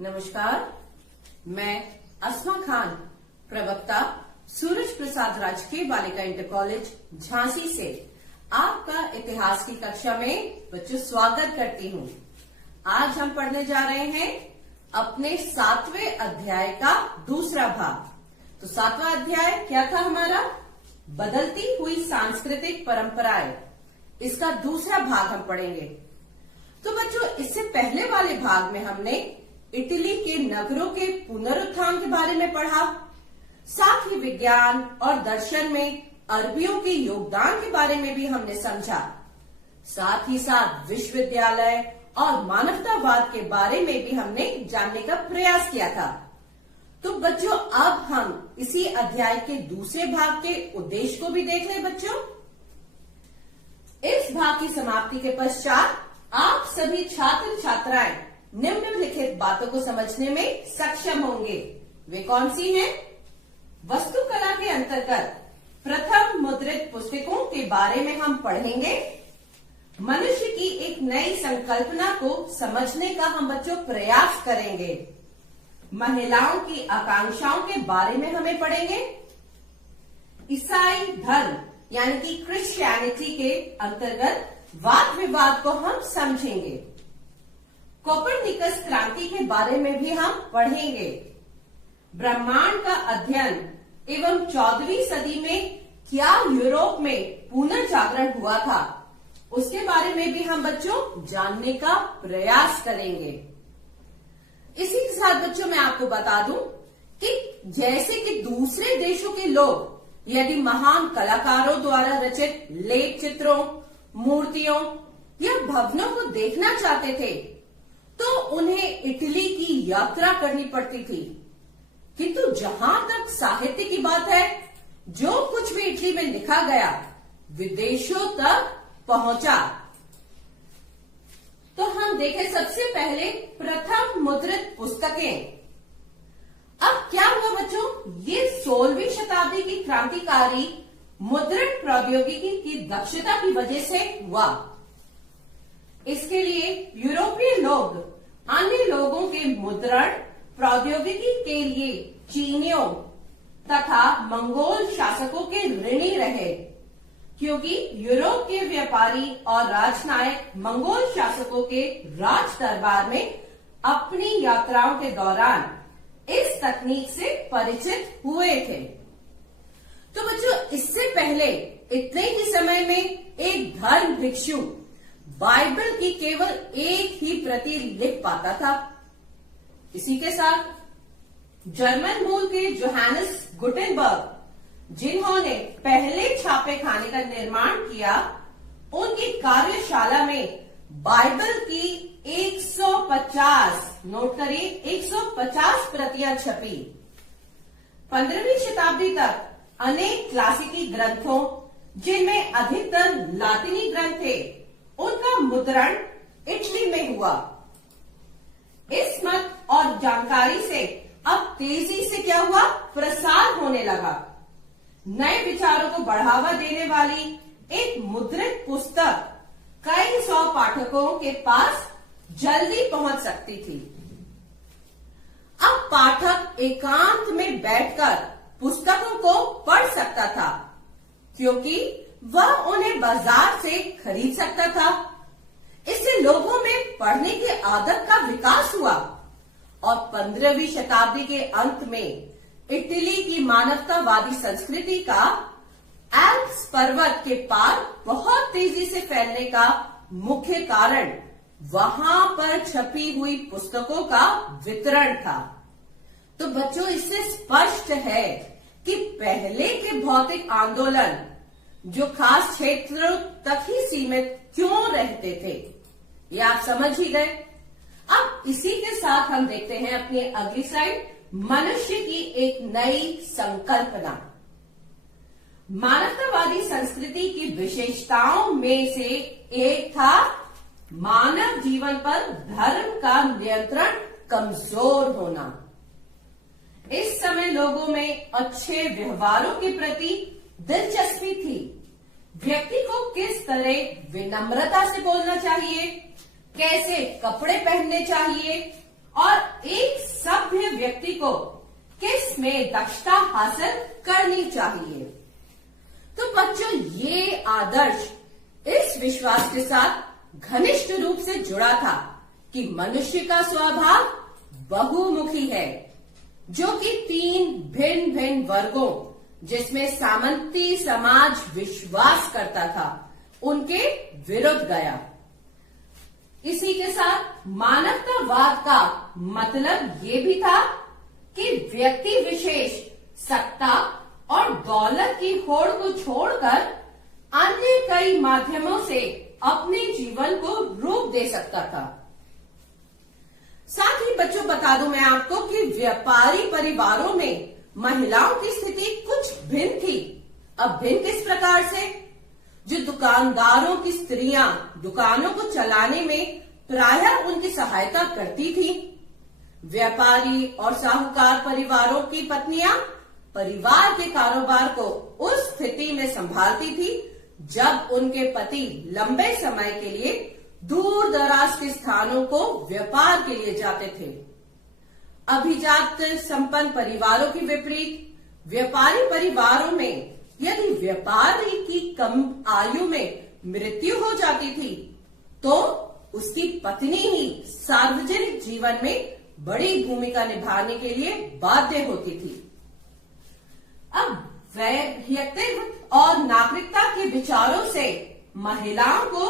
नमस्कार, मैं अस्मा खान, प्रवक्ता सूरज प्रसाद राजकीय बालिका इंटर कॉलेज झांसी से आपका इतिहास की कक्षा में बच्चों स्वागत करती हूँ। आज हम पढ़ने जा रहे हैं अपने 7वें अध्याय का दूसरा भाग। तो 7वां अध्याय क्या था हमारा? बदलती हुई सांस्कृतिक परंपराएं। इसका दूसरा भाग हम पढ़ेंगे। तो बच्चों, इससे पहले वाले भाग में हमने इटली के नगरों के पुनरुत्थान के बारे में पढ़ा, साथ ही विज्ञान और दर्शन में अरबियों के योगदान के बारे में भी हमने समझा। साथ ही साथ विश्वविद्यालय और मानवतावाद के बारे में भी हमने जानने का प्रयास किया था। तो बच्चों, अब हम इसी अध्याय के दूसरे भाग के उद्देश्य को भी देख लें। बच्चों, इस भाग की समाप्ति के पश्चात आप सभी छात्र छात्राएं निम्नलिखित बातों को समझने में सक्षम होंगे। वे कौन सी हैं? वास्तुकला के अंतर्गत प्रथम मुद्रित पुस्तकों के बारे में हम पढ़ेंगे। मनुष्य की एक नई संकल्पना को समझने का हम बच्चों प्रयास करेंगे। महिलाओं की आकांक्षाओं के बारे में हमें पढ़ेंगे। ईसाई धर्म यानी कि क्रिश्चियनिटी के अंतर्गत वाद विवाद को हम समझेंगे। कोपरनिकस क्रांति के बारे में भी हम पढ़ेंगे। ब्रह्मांड का अध्ययन एवं 14वीं सदी में क्या यूरोप में पुनर्जागरण हुआ था, उसके बारे में भी हम बच्चों जानने का प्रयास करेंगे। इसी के साथ बच्चों मैं आपको बता दूं कि जैसे कि दूसरे देशों के लोग यदि महान कलाकारों द्वारा रचित लेख चित्रों, मूर्तियों या भवनों को देखना चाहते थे तो उन्हें इटली की यात्रा करनी पड़ती थी। किंतु जहां तक साहित्य की बात है, जो कुछ भी इटली में लिखा गया विदेशों तक पहुंचा। तो हम देखें सबसे पहले प्रथम मुद्रित पुस्तकें। अब क्या हुआ बच्चों? ये 16वीं शताब्दी की क्रांतिकारी मुद्रण प्रौद्योगिकी की दक्षता की वजह से हुआ। इसके लिए यूरोपीय लोग अन्य लोगों के मुद्रण प्रौद्योगिकी के लिए चीनियों तथा मंगोल शासकों के ऋणी रहे, क्योंकि यूरोप के व्यापारी और राजनायक मंगोल शासकों के राज दरबार में अपनी यात्राओं के दौरान इस तकनीक से परिचित हुए थे। तो बच्चों, इससे पहले इतने ही समय में एक धर्म भिक्षु बाइबल की केवल एक ही प्रति लिख पाता था। इसी के साथ जर्मन मूल के जोहानस गुटेनबर्ग, जिन्होंने पहले छापे खाने का निर्माण किया, उनकी कार्यशाला में बाइबल की 150, नोट करिए, 150 प्रतियां छपी। 15वीं शताब्दी तक अनेक क्लासिकी ग्रंथों, जिनमें अधिकतर लातिनी ग्रंथ थे, उनका मुद्रण इटली में हुआ। इस मत और जानकारी से अब तेजी से क्या हुआ? प्रसार होने लगा। नए विचारों को बढ़ावा देने वाली एक मुद्रित पुस्तक कई 100 पाठकों के पास जल्दी पहुंच सकती थी। अब पाठक एकांत में बैठकर पुस्तकों को पढ़ सकता था, क्योंकि वह उन्हें बाजार से खरीद सकता था। इससे लोगों में पढ़ने की आदत का विकास हुआ और 15वीं शताब्दी के अंत में इटली की मानवतावादी संस्कृति का एल्प्स पर्वत के पार बहुत तेजी से फैलने का मुख्य कारण वहां पर छपी हुई पुस्तकों का वितरण था। तो बच्चों, इससे स्पष्ट है कि पहले के भौतिक आंदोलन जो खास क्षेत्रों तक ही सीमित क्यों रहते थे, ये आप समझ ही गए। अब इसी के साथ हम देखते हैं अपनी अगली स्लाइड, मनुष्य की एक नई संकल्पना। मानवतावादी संस्कृति की विशेषताओं में से एक था मानव जीवन पर धर्म का नियंत्रण कमजोर होना। इस समय लोगों में अच्छे व्यवहारों के प्रति दिलचस्पी थी। व्यक्ति को किस तरह विनम्रता से बोलना चाहिए, कैसे कपड़े पहनने चाहिए और एक व्यक्ति को किस में दक्षता हासिल करनी चाहिए। तो बच्चों, ये आदर्श इस विश्वास के साथ घनिष्ठ रूप से जुड़ा था कि मनुष्य का स्वभाव बहुमुखी है, जो कि 3 भिन्न भिन्न वर्गों, जिसमें सामंती समाज विश्वास करता था, उनके विरुद्ध गया। इसी के साथ मानवतावाद का मतलब ये भी था कि व्यक्ति विशेष सत्ता और दौलत की होड़ को छोड़कर अन्य कई माध्यमों से अपने जीवन को रूप दे सकता था। साथ ही बच्चों, बता दूं मैं आपको कि व्यापारी परिवारों में महिलाओं की स्थिति कुछ भिन्न थी। अब भिन्न किस प्रकार से? जो दुकानदारों की स्त्रियां दुकानों को चलाने में प्रायः उनकी सहायता करती थी, व्यापारी और साहूकार परिवारों की पत्नियां परिवार के कारोबार को उस स्थिति में संभालती थी जब उनके पति लंबे समय के लिए दूर दराज के स्थानों को व्यापार के लिए जाते थे। अभिजात संपन्न परिवारों के विपरीत व्यापारी परिवारों में यदि व्यापारी की कम आयु में मृत्यु हो जाती थी तो उसकी पत्नी ही सार्वजनिक जीवन में बड़ी भूमिका निभाने के लिए बाध्य होती थी। अब व्यक्तित्व और नागरिकता के विचारों से महिलाओं को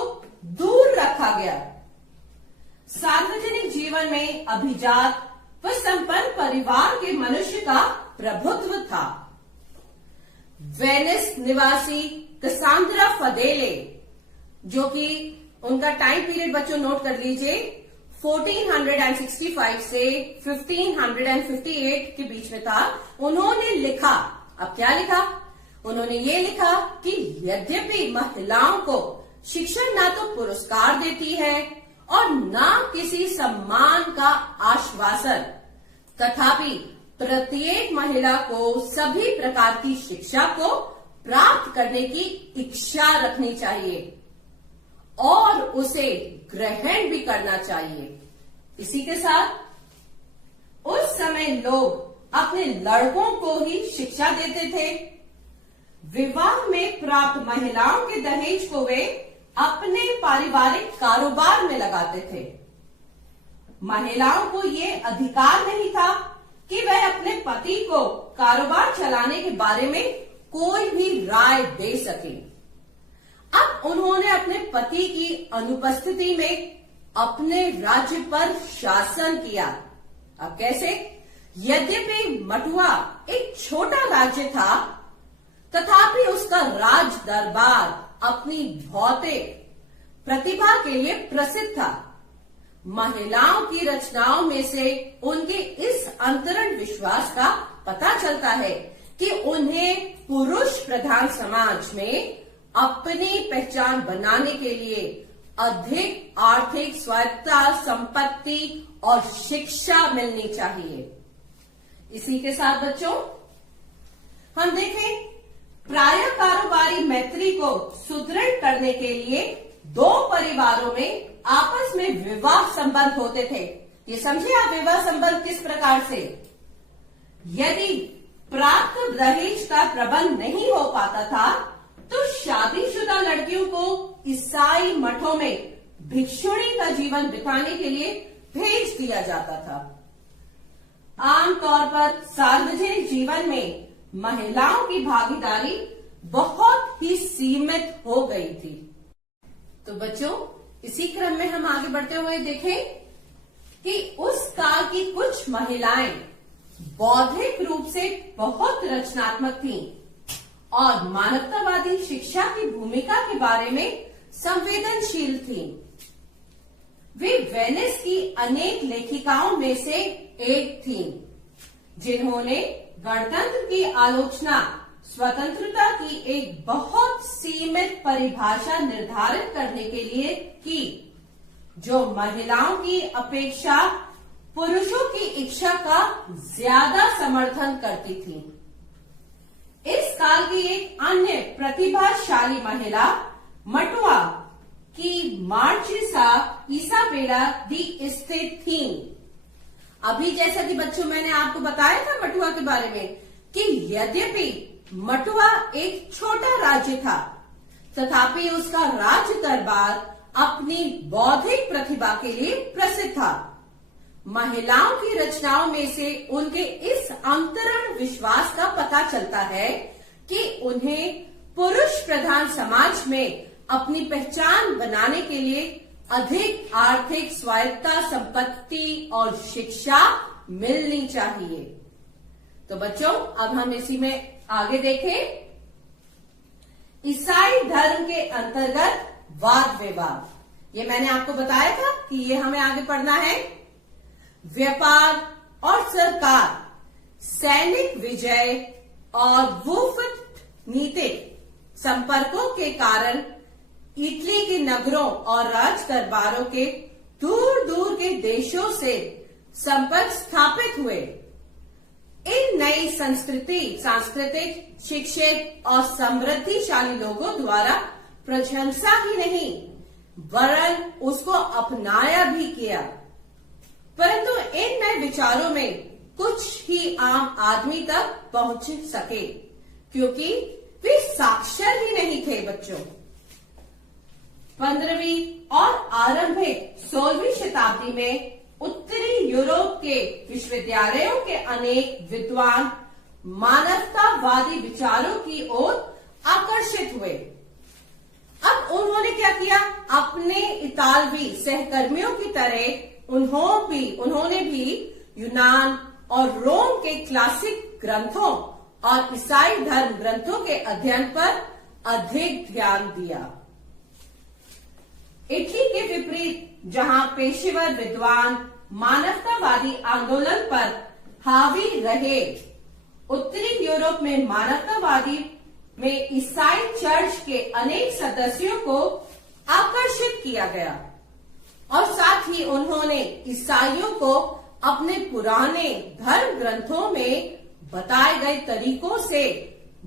दूर रखा गया। सार्वजनिक जीवन में अभिजात व संपन्न परिवार के मनुष्य का प्रभुत्व था। वेनिस निवासी कसांद्रा फदेले, जो कि उनका टाइम पीरियड बच्चों नोट कर लीजिए, 1465 से 1558 के बीच में था। उन्होंने लिखा, अब क्या लिखा? उन्होंने ये लिखा कि यद्यपि महिलाओं को शिक्षा न तो पुरस्कार देती है और न किसी सम्मान का आश्वासन, तथापि प्रत्येक महिला को सभी प्रकार की शिक्षा को प्राप्त करने की इच्छा रखनी चाहिए और उसे ग्रहण भी करना चाहिए। इसी के साथ उस समय लोग अपने लड़कों को ही शिक्षा देते थे। विवाह में प्राप्त महिलाओं के दहेज को वे अपने पारिवारिक कारोबार में लगाते थे। महिलाओं को ये अधिकार नहीं था कि वह अपने पति को कारोबार चलाने के बारे में कोई भी राय दे सके। अब उन्होंने अपने पति की अनुपस्थिति में अपने राज्य पर शासन किया। अब कैसे? यद्यपि मटुआ एक छोटा राज्य था, तथापि उसका राज दरबार अपनी भौतिक प्रतिभा के लिए प्रसिद्ध था। महिलाओं की रचनाओं में से उनके इस अंतरण विश्वास का पता चलता है कि उन्हें पुरुष प्रधान समाज में अपनी पहचान बनाने के लिए अधिक आर्थिक स्वायत्तता, संपत्ति और शिक्षा मिलनी चाहिए। इसी के साथ बच्चों, हम देखें, प्राय कारोबारी मैत्री को सुदृढ़ करने के लिए 2 परिवारों में आपस में विवाह संबंध होते थे। ये समझे आप, विवाह संबंध किस प्रकार से? यदि प्राप्त दहेज का प्रबंध नहीं हो पाता था तो शादीशुदा लड़कियों को ईसाई मठों में भिक्षुणी का जीवन बिताने के लिए भेज दिया जाता था। आमतौर पर सार्वजनिक जीवन में महिलाओं की भागीदारी बहुत ही सीमित हो गई थी। तो बच्चों, इसी क्रम में हम आगे बढ़ते हुए देखें कि उस काल की कुछ महिलाएं बौद्धिक रूप से बहुत रचनात्मक थीं और मानवतावादी शिक्षा की भूमिका के बारे में संवेदनशील थीं। वे वेनिस की अनेक लेखिकाओं में से एक थीं, जिन्होंने गणतंत्र की आलोचना स्वतंत्रता की एक बहुत सीमित परिभाषा निर्धारित करने के लिए की, जो महिलाओं की अपेक्षा पुरुषों की इच्छा का ज्यादा समर्थन करती थी। इस काल की एक अन्य प्रतिभाशाली महिला मटुआ की मार्चिसा इसाबेला दी एस्ते थी। अभी जैसा कि बच्चों मैंने आपको बताया था मटुआ के बारे में कि यद्यपि मटुआ एक छोटा राज्य था, तथापि उसका राज दरबार अपनी बौद्धिक प्रतिभा के लिए प्रसिद्ध था। महिलाओं की रचनाओं में से उनके इस अंतरण विश्वास का पता चलता है कि उन्हें पुरुष प्रधान समाज में अपनी पहचान बनाने के लिए अधिक आर्थिक स्वायत्तता, संपत्ति और शिक्षा मिलनी चाहिए। तो बच्चों अब हम इसी में आगे देखें। ईसाई धर्म के अंतर्गत वाद विवाद, ये मैंने आपको बताया था कि ये हमें आगे पढ़ना है। व्यापार और सरकार, सैनिक विजय और कूटनीतिक संपर्कों के कारण इटली के नगरों और राज दरबारों के दूर दूर के देशों से संपर्क स्थापित हुए। इन नई सांस्कृतिक, शिक्षित और समृद्धिशाली लोगों द्वारा प्रशंसा ही नहीं वरन उसको अपनाया भी किया। परंतु इन नए विचारों में कुछ ही आम आदमी तक पहुंच सके, क्योंकि वे साक्षर ही नहीं थे। बच्चों 15वीं और आरंभिक 16वीं शताब्दी में उत्तरी यूरोप के विश्वविद्यालयों के अनेक विद्वान मानवतावादी विचारों की ओर आकर्षित हुए। अब उन्होंने क्या किया? अपने इतालवी सहकर्मियों की तरह उन्होंने भी यूनान और रोम के क्लासिक ग्रंथों और ईसाई धर्म ग्रंथों के अध्ययन पर अधिक ध्यान दिया। इटली के विपरीत, जहां पेशेवर विद्वान मानवतावादी आंदोलन पर हावी रहे, उत्तरी यूरोप में मानवतावादी में ईसाई चर्च के अनेक सदस्यों को आकर्षित किया गया और साथ ही उन्होंने ईसाइयों को अपने पुराने धर्म ग्रंथों में बताए गए तरीकों से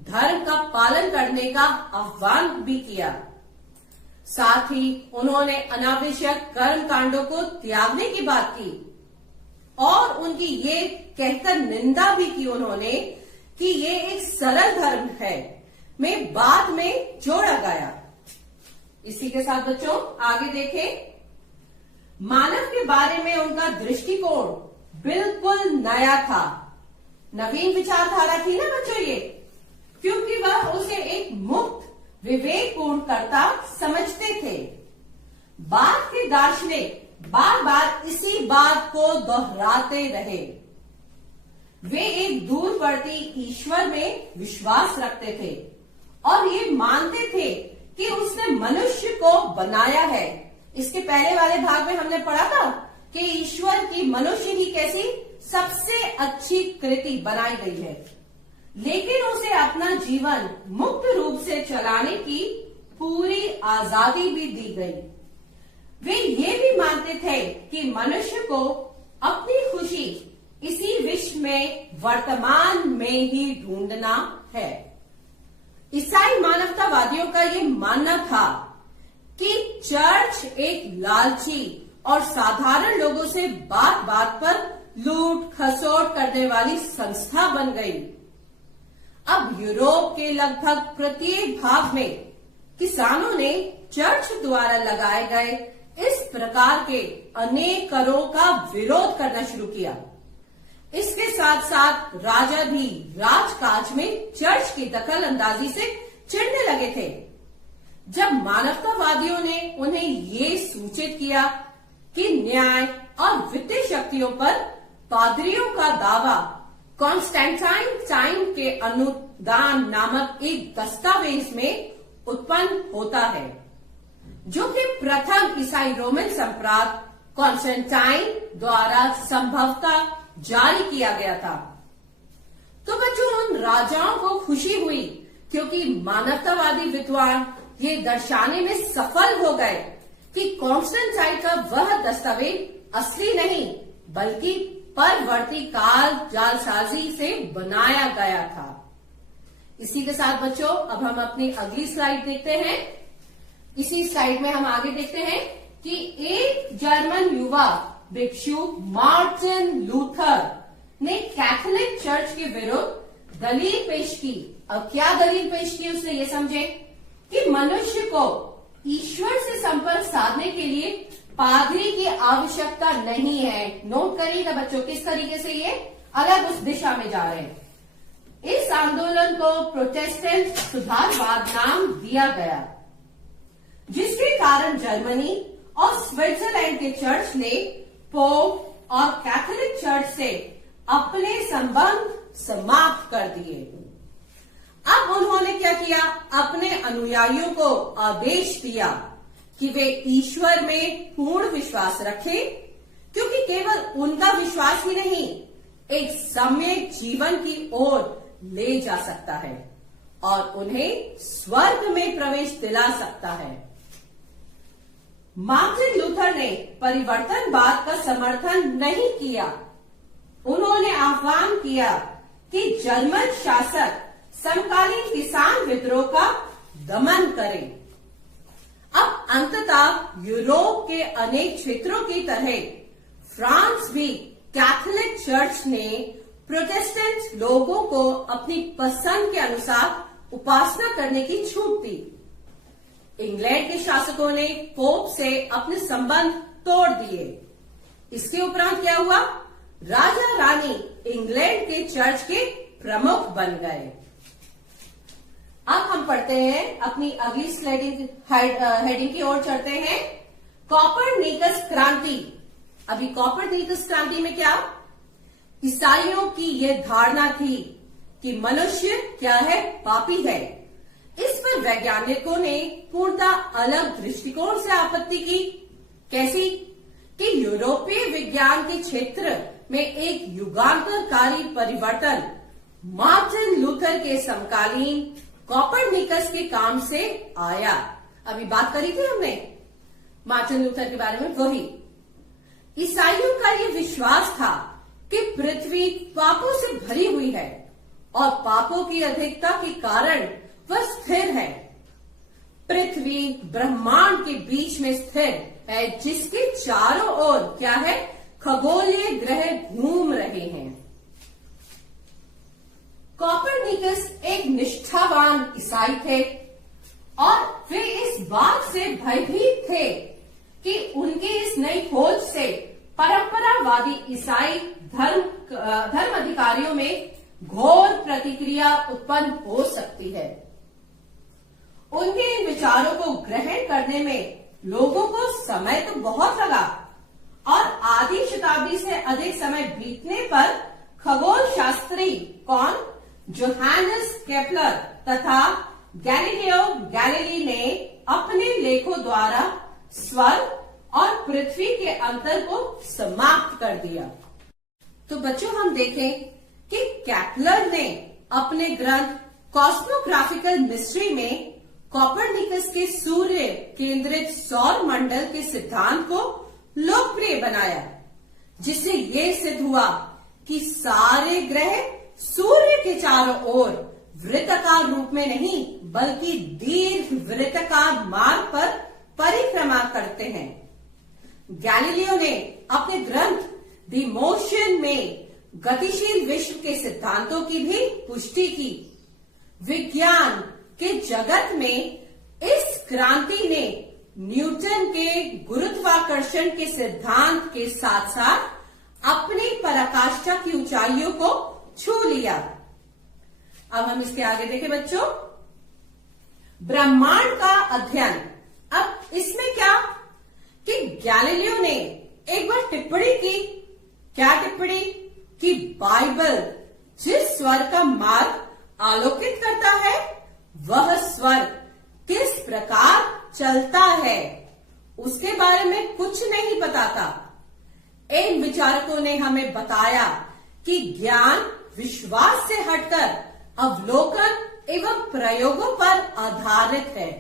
धर्म का पालन करने का आह्वान भी किया। साथ ही उन्होंने अनावश्यक कर्म कांडों को त्यागने की बात की और उनकी ये कहकर निंदा भी की उन्होंने कि ये एक सरल धर्म है, में बाद में जोड़ा गया। इसी के साथ बच्चों आगे देखें। मानव के बारे में उनका दृष्टिकोण बिल्कुल नया था, नवीन विचारधारा थी ना बच्चों ये, क्योंकि वह उसे एक मुक्त विवेकपूर्ण कर्ता समझते थे। बाद के दार्शनिक बार बार इसी बात को दोहराते रहे। वे एक दूरवर्ती ईश्वर में विश्वास रखते थे और ये मानते थे कि उसने मनुष्य को बनाया है। इसके पहले वाले भाग में हमने पढ़ा था कि ईश्वर की मनुष्य ही कैसी सबसे अच्छी कृति बनाई गई है, लेकिन उसे अपना जीवन मुक्त रूप से चलाने की पूरी आजादी भी दी गई। वे ये भी मानते थे कि मनुष्य को अपनी खुशी इसी विश्व में वर्तमान में ही ढूंढना है। ईसाई मानवतावादियों का ये मानना था कि चर्च एक लालची और साधारण लोगों से बात बात पर लूट खसोट करने वाली संस्था बन गई। अब यूरोप के लगभग प्रत्येक भाग में किसानों ने चर्च द्वारा लगाए गए इस प्रकार के अनेक करों का विरोध करना शुरू किया। इसके साथ साथ राजा भी राजकाज में चर्च की दखल अंदाजी से चिढ़ने लगे थे। जब मानवतावादियों ने उन्हें ये सूचित किया कि न्याय और वित्तीय शक्तियों पर पादरियों का दावा कॉन्स्टेंटाइन के अनुदान नामक एक दस्तावेज में उत्पन्न होता है, जो कि प्रथम ईसाई रोमन सम्राट कॉन्स्टेंटाइन द्वारा संभवतः जारी किया गया था। तो बच्चों उन राजाओं को खुशी हुई क्योंकि मानवतावादी विद्वान ये दर्शाने में सफल हो गए कि कॉन्स्टेंटाइन का वह दस्तावेज असली नहीं बल्कि परवर्ती काल जालसाजी से बनाया गया था। इसी के साथ बच्चों अब हम अपनी अगली स्लाइड देखते हैं। इसी स्लाइड में हम आगे देखते हैं कि एक जर्मन युवा भिक्षु मार्टिन लूथर ने कैथोलिक चर्च के विरुद्ध दलील पेश की। अब क्या दलील पेश की उसने, ये समझे कि मनुष्य को ईश्वर से संपर्क साधने के लिए पादरी की आवश्यकता नहीं है। नोट करिएगा बच्चों, किस तरीके से ये अलग उस दिशा में जा रहे हैं। इस आंदोलन को प्रोटेस्टेंट सुधारवाद नाम दिया गया, जिसके कारण जर्मनी और स्विट्जरलैंड के चर्च ने पोप और कैथोलिक चर्च से अपने संबंध समाप्त कर दिए। अब उन्होंने क्या किया, अपने अनुयायियों को आदेश दिया कि वे ईश्वर में पूर्ण विश्वास रखें, क्योंकि केवल उनका विश्वास ही नहीं, एक सम्यक जीवन की ओर ले जा सकता है और उन्हें स्वर्ग में प्रवेश दिला सकता है। मार्टिन लूथर ने परिवर्तनवाद का समर्थन नहीं किया। उन्होंने आह्वान किया कि जर्मन शासक समकालीन किसान विद्रोह का दमन करें। अब अंततः यूरोप के अनेक क्षेत्रों की तरह फ्रांस भी कैथोलिक चर्च ने प्रोटेस्टेंट लोगों को अपनी पसंद के अनुसार उपासना करने की छूट दी। इंग्लैंड के शासकों ने पोप से अपने संबंध तोड़ दिए। इसके उपरांत क्या हुआ, राजा रानी इंग्लैंड के चर्च के प्रमुख बन गए। अब हम पढ़ते हैं अपनी अगली स्लाइडिंग हेडिंग की ओर चढ़ते हैं, कॉपरनिकस क्रांति। अभी कॉपरनिकस क्रांति में क्या, ईसाइयों की यह धारणा थी कि मनुष्य क्या है, पापी है। इस पर वैज्ञानिकों ने पूर्णतः अलग दृष्टिकोण से आपत्ति की। कैसी, कि यूरोपीय विज्ञान के क्षेत्र में एक युगांतरकारी परिवर्तन मार्टिन लूथर के समकालीन कॉपरनिकस के काम से आया। अभी बात करी थी हमने मार्टिन लूथर के बारे में। वही ईसाइयों का ये विश्वास था कि पृथ्वी पापों से भरी हुई है और पापों की अधिकता के कारण वह स्थिर है। पृथ्वी ब्रह्मांड के बीच में स्थिर है, जिसके चारों ओर क्या है, खगोलीय ग्रह घूम रहे हैं। कॉपरनिकस एक निष्ठावान ईसाई थे और वे इस बात से भयभीत थे कि उनकी इस नई खोज से परंपरावादी ईसाई धर्म अधिकारियों में घोर प्रतिक्रिया उत्पन्न हो सकती है। उनके इन विचारों को ग्रहण करने में लोगों को समय तो बहुत लगा और आधी शताब्दी से अधिक समय बीतने पर खगोल शास्त्री कौन, जोहानस केपलर तथा गैलीलियो गैलीली ने अपने लेखों द्वारा स्वर्ग और पृथ्वी के अंतर को समाप्त कर दिया। तो बच्चों हम देखें कि केपलर ने अपने ग्रंथ कॉस्मोग्राफिकल मिस्ट्री में कॉपरनिकस के सूर्य केंद्रित सौर मंडल के सिद्धांत को लोकप्रिय बनाया, जिससे ये सिद्ध हुआ कि सारे ग्रह सूर्य के चारों ओर वृत्ताकार रूप में नहीं बल्कि दीर्घ वृत्ताकार मार्ग पर परिक्रमा करते हैं। गैलीलियो ने अपने ग्रंथ द मोशन में गतिशील विश्व के सिद्धांतों की भी पुष्टि की। विज्ञान के जगत में इस क्रांति ने न्यूटन के गुरुत्वाकर्षण के सिद्धांत के साथ साथ अपनी पराकाष्ठा की ऊंचाइयों को छू लिया। अब हम इसके आगे देखें बच्चों, ब्रह्मांड का अध्ययन। अब इसमें क्या कि गैलीलियो ने एक बार टिप्पणी की। क्या टिप्पणी? कि बाइबल जिस स्वर का मार्ग आलोकित करता है वह स्वर किस प्रकार चलता है उसके बारे में कुछ नहीं बताता। इन विचारकों ने हमें बताया कि ज्ञान विश्वास से हटकर अवलोकन एवं प्रयोगों पर आधारित है।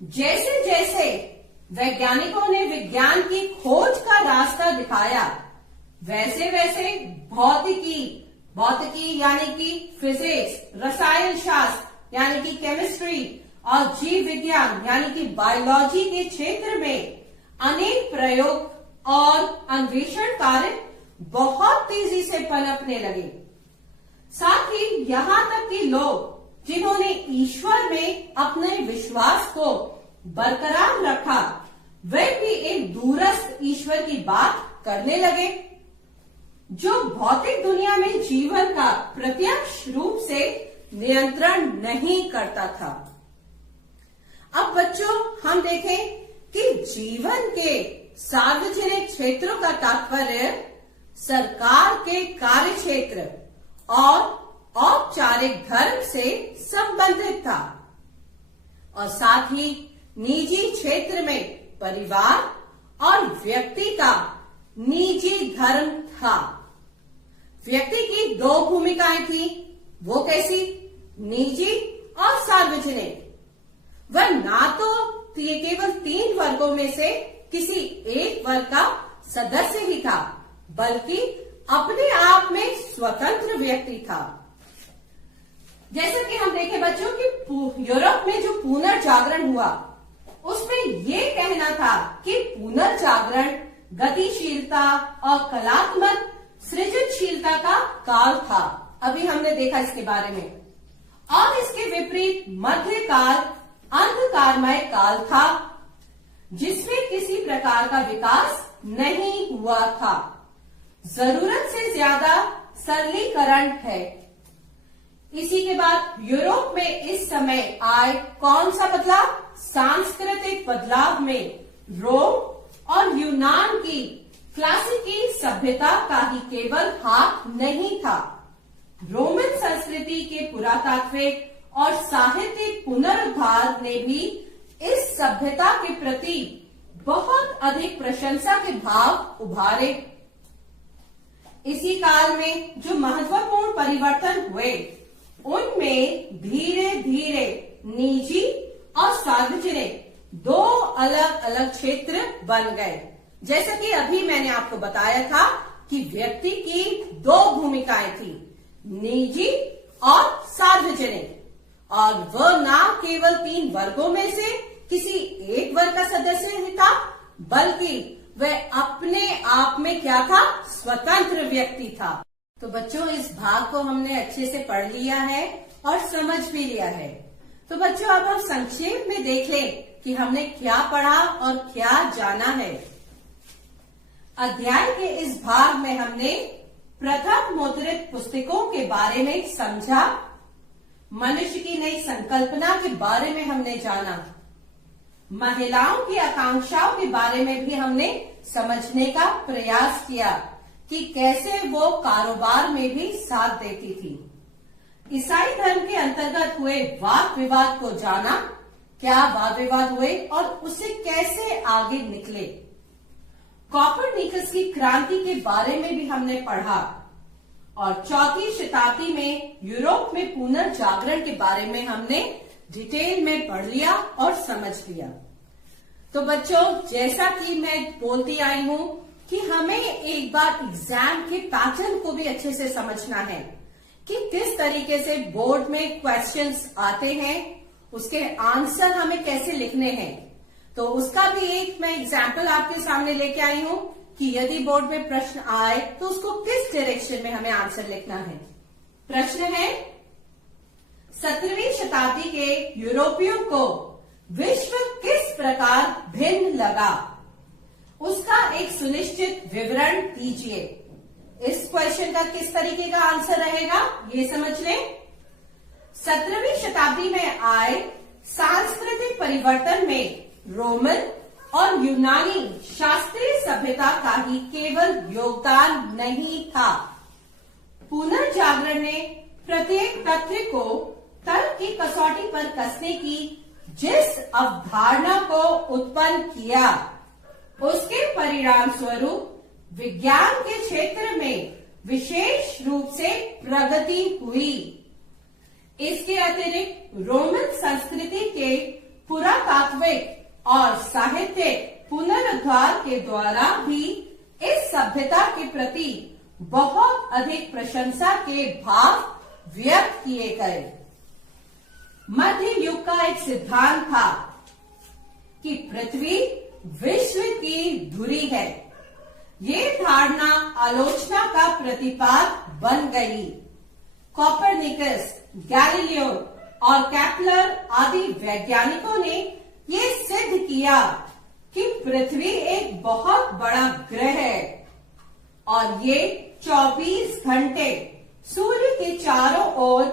जैसे जैसे वैज्ञानिकों ने विज्ञान की खोज का रास्ता दिखाया, वैसे वैसे भौतिकी यानी कि फिजिक्स, रसायन शास्त्र यानी कि केमिस्ट्री और जीव विज्ञान यानी कि बायोलॉजी के क्षेत्र में अनेक प्रयोग और अन्वेषण कार्य बहुत तेजी से पनपने लगे। साथ ही यहां तक कि लोग जिन्होंने ईश्वर में अपने विश्वास को बरकरार रखा, वे भी एक दूरस्थ ईश्वर की बात करने लगे, जो भौतिक दुनिया में जीवन का प्रत्यक्ष रूप से नियंत्रण नहीं करता था। अब बच्चों, हम देखें कि जीवन के सार्वजनिक क्षेत्रों का तात्पर्य सरकार के कार्य क्षेत्र और औपचारिक धर्म से संबंधित था, और साथ ही निजी क्षेत्र में परिवार और व्यक्ति का निजी धर्म था। व्यक्ति की दो भूमिकाएं थी, वो कैसी? निजी और सार्वजनिक। वह ना तो ये केवल 3 वर्गों में से किसी एक वर्ग का सदस्य ही था, बल्कि अपने आप में स्वतंत्र व्यक्ति था। जैसा कि हम देखें बच्चों कि यूरोप में जो पुनर्जागरण हुआ, उसमें ये कहना था कि पुनर्जागरण गतिशीलता और कलात्मक सृजनशीलता का काल था। अभी हमने देखा इसके बारे में। और इसके विपरीत मध्यकाल अंधकारमय काल था, जिसमें किसी प्रकार का विकास नहीं हुआ था। जरूरत से ज्यादा सरलीकरण है। इसी के बाद यूरोप में इस समय आए कौन सा बदलाव? सांस्कृतिक बदलाव में रोम और यूनान की क्लासिकी सभ्यता का ही केवल हाथ नहीं था। रोमन संस्कृति के पुरातात्विक और साहित्यिक पुनरुद्धार ने भी इस सभ्यता के प्रति बहुत अधिक प्रशंसा के भाव उभारे। इसी काल में जो महत्वपूर्ण परिवर्तन हुए, उनमें धीरे धीरे निजी और सार्वजनिक 2 अलग अलग क्षेत्र बन गए। जैसा कि अभी मैंने आपको बताया था कि व्यक्ति की 2 भूमिकाएं थी, निजी और सार्वजनिक, और वह ना केवल 3 वर्गों में से किसी एक वर्ग का सदस्य ही था, बल्कि वह अपने आप में क्या था? स्वतंत्र व्यक्ति था। तो बच्चों, इस भाग को हमने अच्छे से पढ़ लिया है और समझ भी लिया है। तो बच्चों, अब हम संक्षेप में देख लें कि हमने क्या पढ़ा और क्या जाना है। अध्याय के इस भाग में हमने प्रथम मुद्रित पुस्तकों के बारे में समझा, मनुष्य की नई संकल्पना के बारे में हमने जाना, महिलाओं की आकांक्षाओं के बारे में भी हमने समझने का प्रयास किया कि कैसे वो कारोबार में भी साथ देती थी। ईसाई धर्म के अंतर्गत हुए वाद विवाद को जाना, क्या वाद विवाद हुए और उससे कैसे आगे निकले। कोपरनिकस की क्रांति के बारे में भी हमने पढ़ा, और 4वीं शताब्दी में यूरोप में पुनर्जागरण के बारे में हमने डिटेल में पढ़ लिया और समझ लिया। तो बच्चों, जैसा कि मैं बोलती आई हूं कि हमें एक बार एग्जाम के पैटर्न को भी अच्छे से समझना है कि किस तरीके से बोर्ड में क्वेश्चंस आते हैं, उसके आंसर हमें कैसे लिखने हैं। तो उसका भी एक मैं एग्जाम्पल आपके सामने लेके आई हूं कि यदि बोर्ड में प्रश्न आए तो उसको किस डायरेक्शन में हमें आंसर लिखना है। प्रश्न है, 17वीं शताब्दी के यूरोपियों को विश्व किस प्रकार भिन्न लगा, उसका एक सुनिश्चित विवरण दीजिए। इस क्वेश्चन का किस तरीके का आंसर रहेगा, ये समझ लें। 17वीं शताब्दी में आए सांस्कृतिक परिवर्तन में रोमन और यूनानी शास्त्रीय सभ्यता का ही केवल योगदान नहीं था। पुनर्जागरण ने प्रत्येक तथ्य को तर्क की कसौटी पर कसने की जिस अवधारणा को उत्पन्न किया, उसके परिणाम स्वरूप विज्ञान के क्षेत्र में विशेष रूप से प्रगति हुई। इसके अतिरिक्त रोमन संस्कृति के पुरातात्विक और साहित्यिक पुनरुद्धार के द्वारा भी इस सभ्यता के प्रति बहुत अधिक प्रशंसा के भाव व्यक्त किए गए। मध्य युग का एक सिद्धांत था कि पृथ्वी विश्व की धुरी है। ये धारणा आलोचना का प्रतिपाद बन गई। कोपरनिकस, गैलीलियो और केपलर आदि वैज्ञानिकों ने ये सिद्ध किया कि पृथ्वी एक बहुत बड़ा ग्रह है और ये 24 घंटे सूर्य के चारों ओर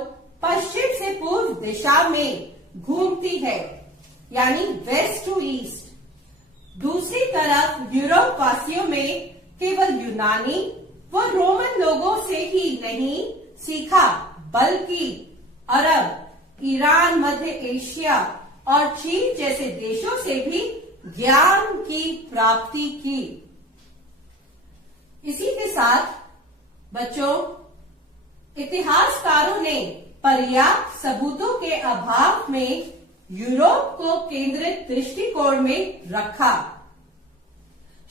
पश्चिम से पूर्व दिशा में घूमती है, यानी वेस्ट टू ईस्ट। दूसरी तरफ यूरोप वासियों में केवल यूनानी व रोमन लोगों से ही नहीं सीखा, बल्कि अरब, ईरान, मध्य एशिया और चीन जैसे देशों से भी ज्ञान की प्राप्ति की। इसी के साथ बच्चों, इतिहासकारों ने पर्याप्त सबूतों के अभाव में यूरोप को केंद्रित दृष्टिकोण में रखा।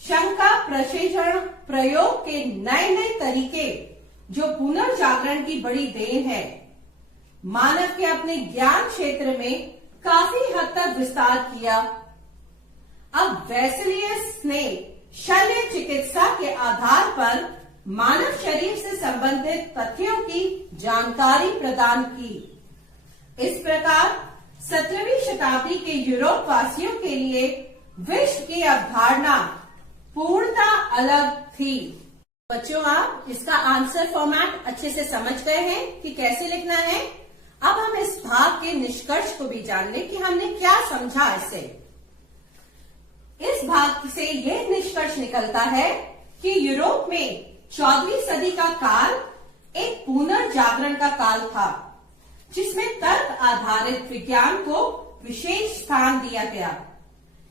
शंका प्रक्षेपण प्रयोग के नए नए तरीके, जो पुनर्जागरण की बड़ी देन है, मानव के अपने ज्ञान क्षेत्र में काफी हद तक विस्तार किया। अब वेसेलियस ने शल्य चिकित्सा के आधार पर मानव शरीर से संबंधित तथ्यों की जानकारी प्रदान की। इस प्रकार 17वीं शताब्दी के यूरोप वासियों के लिए विश्व की अवधारणा पूर्णतः अलग थी। बच्चों, आप इसका आंसर फॉर्मेट अच्छे से समझ गए हैं कि कैसे लिखना है। अब हम इस भाग के निष्कर्ष को भी जान लें कि हमने क्या समझा इससे। इस भाग से यह निष्कर्ष निकलता है कि यूरोप में 14वीं सदी का काल एक पुनर्जागरण का काल था, जिसमें तर्क आधारित विज्ञान को विशेष स्थान दिया गया।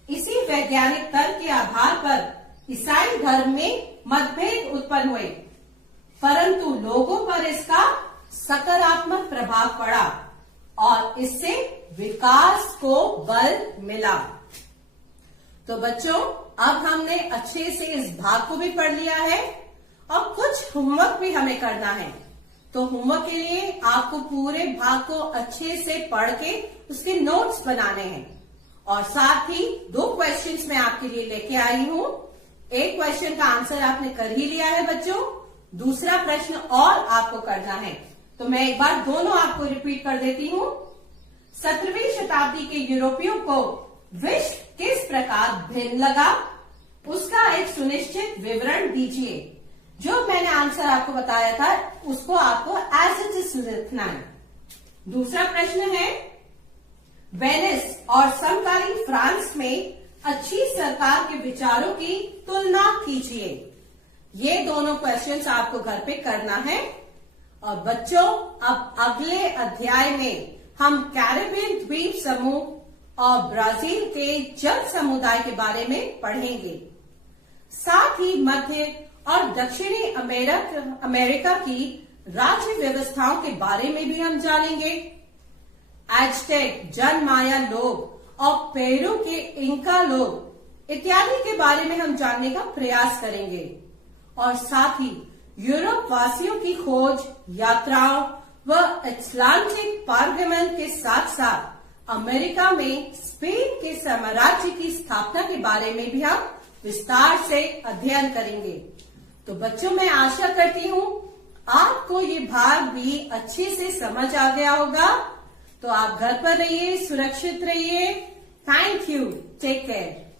इसी वैज्ञानिक तर्क के आधार पर ईसाई धर्म में मतभेद उत्पन्न हुए, परंतु लोगों पर इसका सकारात्मक प्रभाव पड़ा और इससे विकास को बल मिला। तो बच्चों, अब हमने अच्छे से इस भाग को भी पढ़ लिया है और कुछ होमवर्क भी हमें करना है। तो होमवर्क के लिए आपको पूरे भाग को अच्छे से पढ़ के उसके नोट्स बनाने हैं और साथ ही 2 क्वेश्चंस मैं आपके लिए लेके आई हूं। एक क्वेश्चन का आंसर आपने कर ही लिया है बच्चों, दूसरा प्रश्न और आपको करना है। तो मैं एक बार दोनों आपको रिपीट कर देती हूं। 17वीं शताब्दी के यूरोपियों को विश्व किस प्रकार भिन्न लगा, उसका एक सुनिश्चित विवरण दीजिए। जो मैंने आंसर आपको बताया था उसको आपको एज इट इज लिखना है। दूसरा प्रश्न है, वेनिस और समकालीन फ्रांस में अच्छी सरकार के विचारों की तुलना कीजिए। ये दोनों क्वेश्चंस आपको घर पे करना है। और बच्चों, अब अगले अध्याय में हम कैरेबियन द्वीप समूह और ब्राजील के जल समुदाय के बारे में पढ़ेंगे। साथ ही मध्य और दक्षिणी अमेरिका की राज्य व्यवस्थाओं के बारे में भी हम जानेंगे। एज़टेक, जनमाया लोग और पेरू के इंका लोग इत्यादि के बारे में हम जानने का प्रयास करेंगे। और साथ ही यूरोप वासियों की खोज, यात्राओं व अटलांटिक पारगमन के साथ साथ अमेरिका में स्पेन के साम्राज्य की स्थापना के बारे में भी हम विस्तार से अध्ययन करेंगे। तो बच्चों, मैं आशा करती हूँ आपको ये भाग भी अच्छे से समझ आ गया होगा। तो आप घर पर रहिए, सुरक्षित रहिए। Thank you, take care.